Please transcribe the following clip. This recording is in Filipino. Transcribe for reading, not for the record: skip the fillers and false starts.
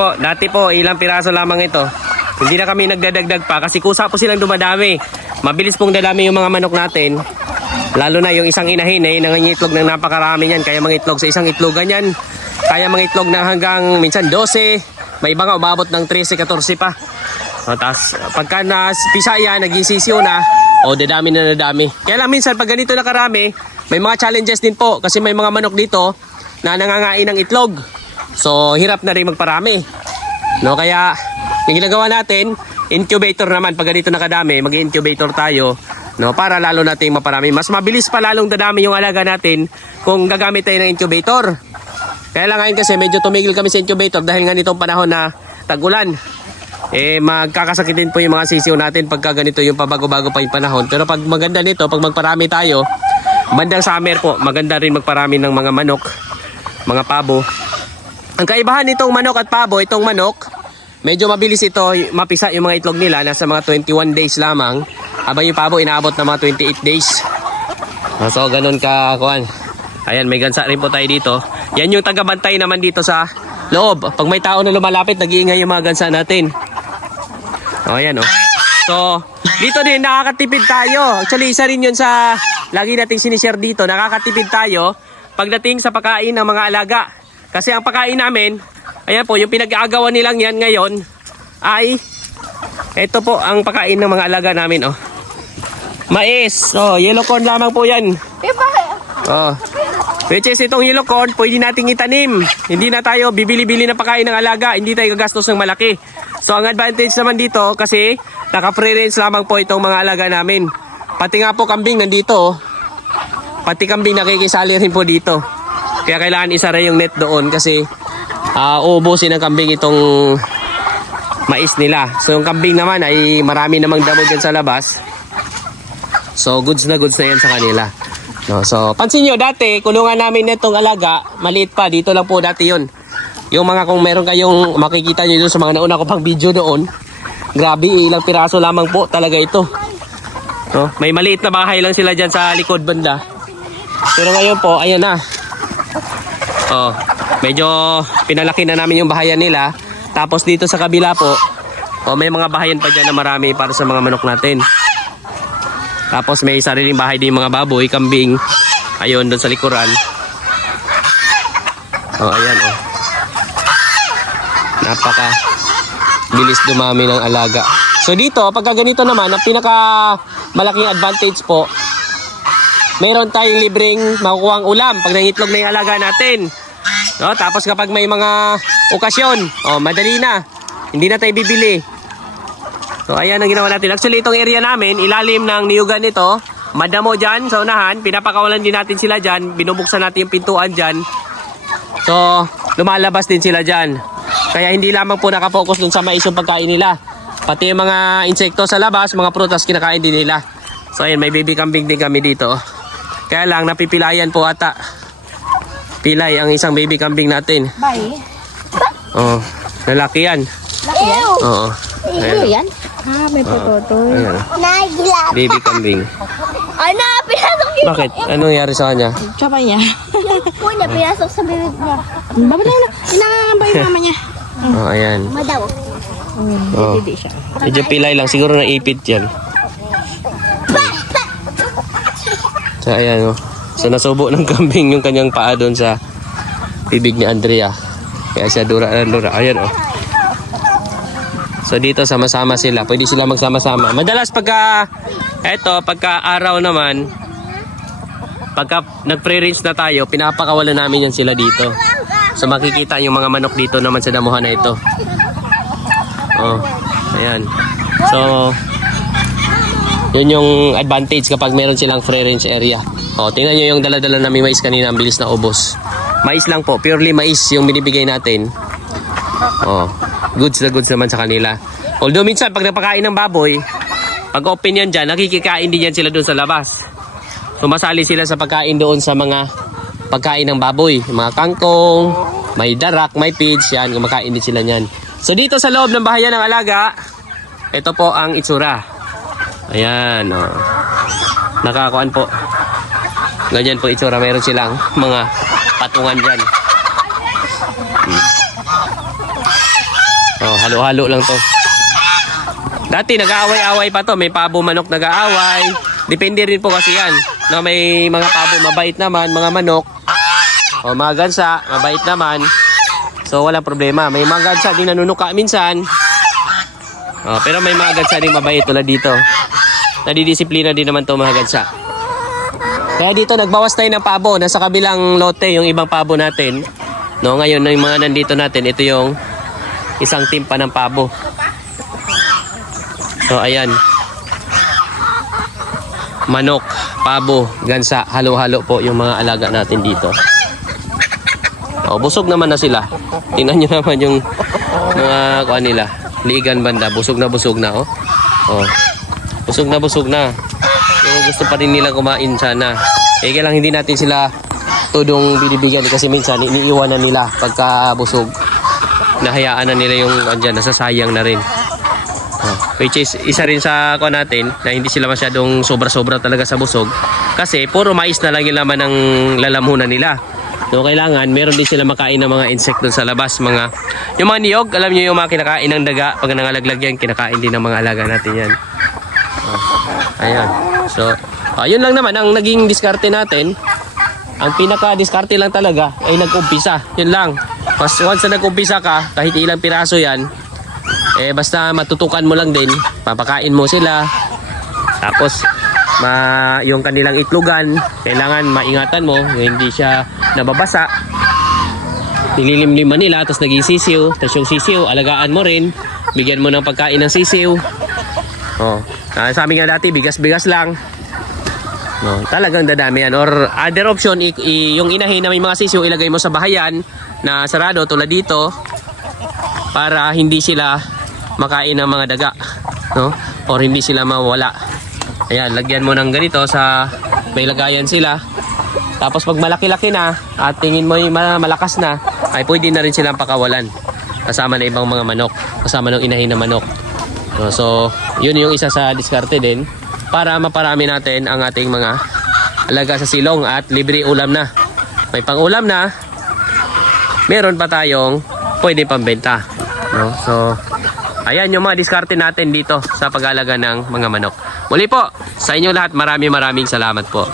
po, dati po, ilang piraso lamang ito. Hindi na kami nagdadagdag pa kasi kusa po silang dumadami. Mabilis pong dadami yung mga manok natin. Lalo na yung isang inahin ay nangangitlog ng napakarami niyan. Kaya mga itlog sa isang itlogan yan. Kaya mga itlog na hanggang minsan 12. May iba nga umabot ng 13, 14 pa. O, tapos pagka napisa yan, naging sisiyo na, o dadami na dadami. Kaya lang minsan pag ganito na karami, may mga challenges din po. Kasi may mga manok dito na nangangain ng itlog. So hirap na rin magparami. No, kaya yung ginagawa natin, incubator naman. Pag ganito nakadami, mag-incubator tayo, no, para lalo nating maparami. Mas mabilis pa lalong dadami yung alaga natin kung gagamit tayo ng incubator. Kaya lang ngayon kasi medyo tumigil kami sa incubator dahil nga nitong panahon na tag-ulan. Magkakasakit din po yung mga sisiw natin pagka ganito yung pabago-bago pa yung panahon. Pero pag maganda nito, pag magparami tayo, bandang summer po, maganda rin magparami ng mga manok, mga pabo. Ang kaibahan nitong manok at pabo, itong manok, medyo mabilis ito mapisa yung mga itlog nila, nasa mga 21 days lamang. Habang yung pabo inaabot na mga 28 days. So ganun ka, kuan. Ayan, may gansa rin po tayo dito. Yan yung tagabantay naman dito sa loob. Pag may tao na lumalapit, nag-iingay yung mga gansa natin. O, ayan o. So, dito din nakakatipid tayo. Actually, isa rin yun sa lagi nating sinishare dito. Nakakatipid tayo pagdating sa pagkain ng mga alaga. Kasi ang pagkain namin, ayan po, yung pinag-aagawan nilang yan ngayon ay ito po ang pagkain ng mga alaga namin, oh. Mais. Oh, yellow corn lamang po yan. Oh. Which is itong yellow corn, pwede nating itanim. Hindi na tayo bibili-bili na pagkain ng alaga. Hindi tayo gagastos ng malaki. So, ang advantage naman dito, kasi naka-free range lamang po itong mga alaga namin. Pati nga po kambing nandito, oh. Pati kambing nakikisali rin po dito. Kaya kailangan isa rin yung net doon kasi uubusin ng kambing itong mais nila. So yung kambing naman ay marami namang damo dyan sa labas. So goods na yan sa kanila. No, so pansin nyo dati, kulungan namin netong alaga, maliit pa. Dito lang po dati yun. Yung mga kung meron kayong makikita nyo doon sa mga nauna ko pang video doon. Grabe, ilang piraso lamang po talaga ito. No, may maliit na bahay lang sila dyan sa likod banda. Pero ngayon po, ayan na. Oh, medyo pinalaki na namin yung bahayan nila. Tapos dito sa kabila po, oh, may mga bahayan pa dyan na marami para sa mga manok natin. Tapos may sariling bahay din mga baboy, kambing. Ayun, doon sa likuran. Oh, ayan, oh. Napaka bilis dumami ng alaga. So dito, pagka ganito naman, ang pinaka malaking advantage po, meron tayong libreng makukuhang ulam pag nangitlog na yung alaga natin. No, tapos kapag may mga okasyon, oh, madali na. Hindi na tayo bibili. So ayan ang ginawa natin. Actually itong area namin, ilalim ng niyugan nito. Madamo dyan sa unahan. Pinapakawalan din natin sila dyan. Binubuksan natin yung pintuan dyan. So lumalabas din sila dyan. Kaya hindi lamang po nakapokus dun sa mais yung pagkain nila. Pati yung mga insekto sa labas, mga prutas kinakain din nila. So ayan, may baby kambing din kami dito. Kaya lang napipilayan po ata. Pilay ang isang baby kambing natin. Bay. Oh, lalaki yan. Laki yan? Oo. Iyo yan? Ah, may pototoy. Ayan. Baby kambing. Ano, pinasok yun. Bakit? Anong nangyari sa kanya? Tsapa niya. Yung niya, pinasok sa bibig niya. Babala na. Inangangamba yung mama niya. Oh, ayan. Madaw. Oh. Hindi siya. Medyo pilay lang. Siguro naipit yan. So, ayan, oh. So, nasubo ng kambing yung kanyang paa doon sa bibig ni Andrea. Kaya siya dura. Ayan, oh. So, dito sama-sama sila. Pwede sila magsama-sama. Madalas pagka araw naman, pagka nag-pre-range na tayo, pinapakawalan namin yan sila dito. So, makikita yung mga manok dito naman sa damuhan na ito. Oh, ayan. So, yun yung advantage kapag meron silang free range area. O, tingnan nyo yung dala-dala namin mais kanina. Ang bilis na ubos. Mais lang po. Purely mais yung binibigay natin. O, goods na goods naman sa kanila. Although minsan pag napakain ng baboy, pag open yan dyan, nakikikain din yan sila doon sa labas. Sumasali sila sa pagkain doon sa mga pagkain ng baboy. Mga kangkong, may darak, may pigs. Yan, kumakain din sila yan. So dito sa loob ng bahayan ng alaga, ito po ang itsura. Ayan, o. Nakakuan po. Ganyan po itsura. Meron silang mga patungan dyan. Oh, halo-halo lang to. Dati nag-aaway-away pa to. May pabo manok nag-aaway. Depende rin po kasi yan. No, may mga pabo mabait naman, mga manok. O mga gansa, mabait naman. So walang problema. May mga gansa din nanunuka minsan. Pero may mga gansa din mabait tulad dito. Nadidisiplina din naman to mga gansa. Kaya dito nagbawas tayo ng pabo. Nasa kabilang lote yung ibang pabo natin. No, ngayon yung mga nandito natin, ito yung isang timpa ng pabo. So ayan. Manok, pabo, gansa, halo-halo po yung mga alaga natin dito. Busog naman na sila. Tingnan nyo naman yung mga kuha nila. Liigan banda, busog na oh. Busog na. Pero gusto pa rin nila kumain sana. Kaya lang hindi natin sila tudong binibigyan kasi minsan iniiwanan nila pagka busog. Nahayaan na nila yung andyan, nasasayang na rin. Which is isa rin sa kuha natin na hindi sila masyadong sobra-sobra talaga sa busog. Kasi puro mais na lang yung laman ng lalamunan nila. So kailangan meron din sila makain ng mga insect doon sa labas, yung mga niyog, alam niyo yung mga kinakain ng daga, pag nangalaglag yan, kinakain din ng mga alaga natin yan. Ayan. So, yun lang naman ang naging diskarte natin. Ang pinaka-diskarte lang talaga ay nag-umpisa. Yun lang. Once na nag-umpisa ka, kahit ilang piraso yan, basta matutukan mo lang din, papakain mo sila. Tapos yung kanilang itlogan, kailangan maingatan mo, hindi siya nababasa. Nililimliman nila, tapos naging sisiw. Tapos yung sisiw, alagaan mo rin. Bigyan mo ng pagkain ng sisiw. Sa amin nga dati, bigas-bigas lang. Talagang dadami yan. Or other option, yung inahin na may mga sisiw, ilagay mo sa bahayan na sarado tulad dito para hindi sila makain ng mga daga. Or hindi sila mawala. Ayan, lagyan mo ng ganito sa may lagayan sila. Tapos pag malaki-laki na at tingin mo yung malakas na, ay pwede na rin silang pakawalan. Kasama na ibang mga manok. Kasama ng inahin na manok. So, yun yung isa sa diskarte din para maparami natin ang ating mga alaga sa silong at libre ulam na. May pang-ulam na, meron pa tayong pwede pambenta. So, ayan yung mga diskarte natin dito sa pag-alaga ng mga manok. Muli po, sa inyo lahat maraming salamat po.